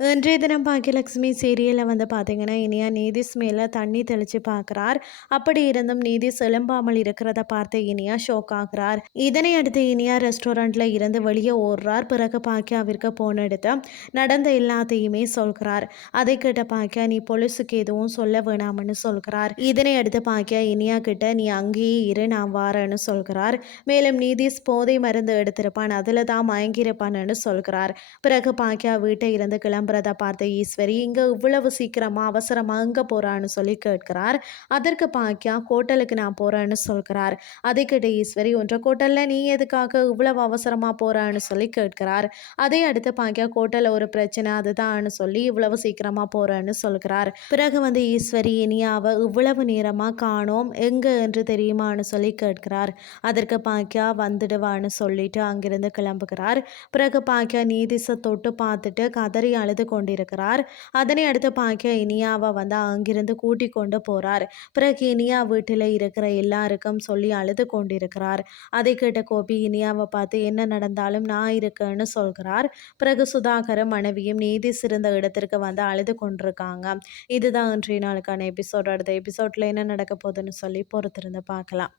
இன்றைய தினம் பாக்கியலட்சுமி சீரியலில் வந்து பார்த்தீங்கன்னா இனியா நீதிஸ் மேலே தண்ணி தெளித்து பார்க்குறார் அப்படி இருந்தும் நீதிஸ் எழும்பாமல் இருக்கிறத பார்த்து இனியா ஷோக் ஆகிறார். இதனை அடுத்து இனியா ரெஸ்டாரண்ட்டில் இருந்து வெளியே ஓடுறார். பிறகு பாக்கியாவிற்கு போன் எடுத்து நடந்த எல்லாத்தையுமே சொல்கிறார். அதை கிட்ட பாக்கியா நீ போலீஸுக்கு எதுவும் சொல்ல வேணாம்னு சொல்கிறார். இதனை அடுத்து பாக்கியா இனியா கிட்ட நீ அங்கேயே இரு நான் வாரேன்னு சொல்கிறார். மேலும் நீதிஸ் போதை மருந்து எடுத்திருப்பான் அதில் தான் மயங்கியிருப்பான்னு சொல்கிறார். பிறகு பாக்கியா வீட்டை இருந்து கிளம்ப கிளம்புறத பார்த்த ஈஸ்வரி இங்கே இவ்வளவு சீக்கிரமாக அவசரமாக அங்கே போகிறான்னு சொல்லி கேட்கிறார். அதற்கு பாக்கியா ஹோட்டலுக்கு நான் போகிறேன்னு சொல்கிறார். அதை கேட்ட ஈஸ்வரி ஒன்ற கோட்டலில் நீ எதுக்காக இவ்வளவு அவசரமாக போகிறான்னு சொல்லி கேட்கிறார். அதை அடுத்து பாக்கியா ஹோட்டலில் ஒரு பிரச்சனை அதுதான்னு சொல்லி இவ்வளவு சீக்கிரமாக போகிறேன்னு சொல்கிறார். பிறகு வந்து ஈஸ்வரி இனியாவை இவ்வளவு நேரமாக காணோம். எங்கே என்று தெரியுமான்னு சொல்லி கேட்கிறார். அதற்கு பாக்கியா வந்துடுவான்னு சொல்லிட்டு அங்கிருந்து கிளம்புகிறார். பிறகு பாக்கியா நீதிசை தொட்டு பார்த்துட்டு கதறி அழுது அழுது கொண்டிருக்கிறார். அதனை அடுத்து பார்க்க இனியாவை வந்து அங்கிருந்து கூட்டி கொண்டு போகிறார் பிறகு இனியா வீட்டில் இருக்கிற எல்லாருக்கும் சொல்லி அழுது கொண்டிருக்கிறார். அதை கேட்ட கோபி இனியாவை பார்த்து என்ன நடந்தாலும் நான் இருக்கேன்னு சொல்கிறார். பிறகு சுதாகரும் மனைவியும் நீதி சிறந்த இடத்திற்கு வந்து அழுது கொண்டிருக்காங்க. இதுதான் இன்றைய நாளுக்கான எபிசோட். அடுத்த எபிசோட்ல என்ன நடக்க போகுதுன்னு சொல்லி பொறுத்திருந்து பார்க்கலாம்.